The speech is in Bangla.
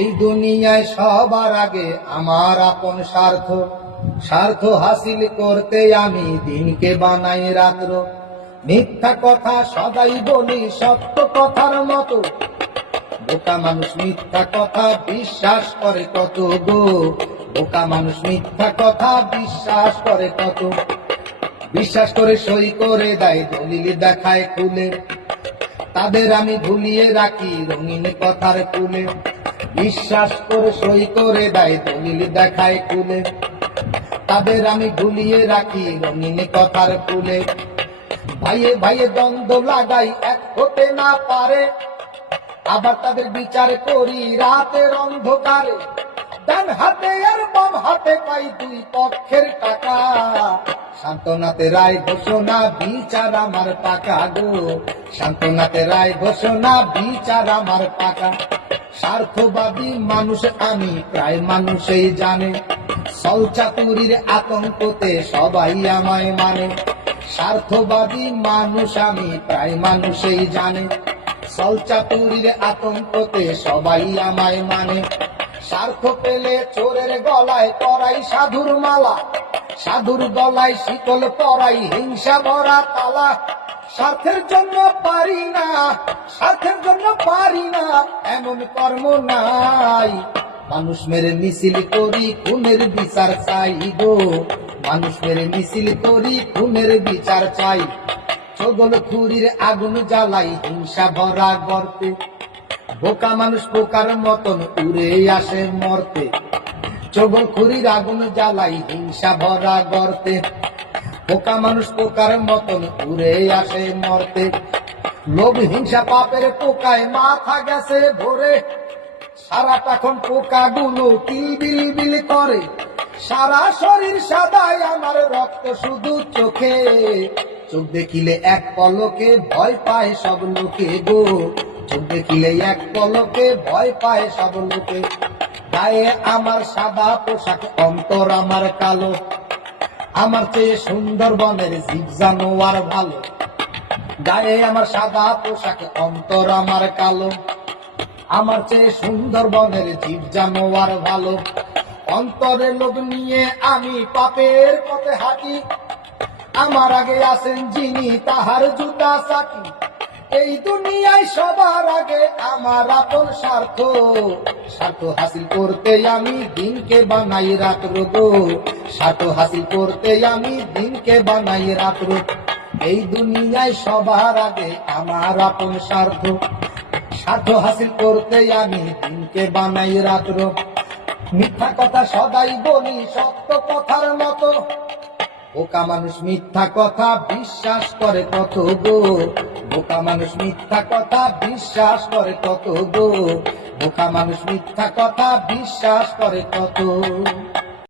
এই দুনিয়ায় সবার আগে আমার আপন স্বার্থ, স্বার্থ হাসিল করতে আমি দিনকে বানাই রাত্র। মিথ্যা কথা সদাই বলি সত্য কথার মতো, বোকা মানুষ মিথ্যা কথা বিশ্বাস করে কত গো, বোকা মানুষ মিথ্যা কথা বিশ্বাস করে কত। বিশ্বাস করে সই করে দেয় দলিল দেখায় খুলে, তাদের আমি ভুলিয়ে রাখি রঙিন কথার কুলে। বিশ্বাস করে সই করে দেয় দলিল দেখায় খুলে, তাদের আমি ভুলিয়ে রাখি রঙিন কথার কুলে। ভাইয়ে ভাইয়ে দ্বন্দ্ব লাগাই এক হতে না পারে, আবার তাদের বিচার করি রাতের অন্ধকারে। ডান হাতে আর বাম হাতে পাই দুই পক্ষের টাকা, সান্ত্বনাতে রায় ঘোষণা বিচার আমার পাকা গো, সান্ত্বনাতে রায় ঘোষণা বিচার আমার পাকা। স্বার্থবাদী মানুষ আমি প্রায় মানুষই জানে, ছলচাতুরির আতঙ্কতে সবাই আমায় মানে। স্বার্থবাদী মানুষ আমি প্রায় মানুষই জানে, ছলচাতুরির আতঙ্কতে সবাই আমায় মানে। স্বার্থ পেলে চোরের গলায় পরাই সাধুর মালা, সাধুর গলায় শিকল পরাই হিংসা ভরা তালা। স্বার্থের জন্য পারি না, স্বার্থের জন্য পারি না এমন কর্ম নাই। মানুষ মেরে মিছিল করি খুনের বিচার চাই গো, মানুষ মেরে মিছিল করি খুনের বিচার চাই। চগল খুরির আগুন জ্বালাই হিংসা ভরা গর্তে, বোকা মানুষ পোকার মতন উড়ে আসে মরতে। চগল খুরির আগুন জ্বালাই হিংসা ভরা গর্তে, বোকা মানুষ পোকার মতন উড়ে আসে মরতে। লোভ হিংসা পাপের পোকায় মাথা গেছে ভরে, সারাটাক্ষণ পোকাগুলো কিলবিল বিল করে। সারা শরীর সাদায় আমার রক্ত শুধু চোখে, চোখ দেখিলে এক পলকে ভয় পায় সব লোকে গো, চোখ দেখিলে এক পলকে ভয় পায় সব লোকে। গায়ে আমার সাদা পোশাক অন্তর আমার কালো, আমার চেয়ে সুন্দরবনের জীব জানোয়ার ভালো। গায়ে আমার সাদা পোশাক অন্তর আমার কালো, আমার চেয়ে সুন্দরবনের জীব জানোয়ার ভালো। অন্তরে লোভ নিয়ে আমি পাপের পথে হাঁটি, আমার আগে আসেন যিনি তাহার জুতা চাটি। এই দুনিয়ায় সবার আগে আমার আপন স্বার্থ, স্বার্থ হাসিল করতে আমি দিনকে বানাই রাত্র গো, স্বার্থ হাসিল করতে আমি দিনকে বানাই রাত্র। এই দুনিয়ায় সবার আগে আমার আপন স্বার্থ, স্বার্থ হাসিল করতে আমি দিনকে বানাই রাত্র। মিথ্যা কথা সদাই বলি সত্য কথার মতো, বোকা মানুষ মিথ্যা কথা বিশ্বাস করে কত গো, বোকা মানুষ মিথ্যা কথা বিশ্বাস করে কত গো, বোকা মানুষ মিথ্যা কথা বিশ্বাস করে কত।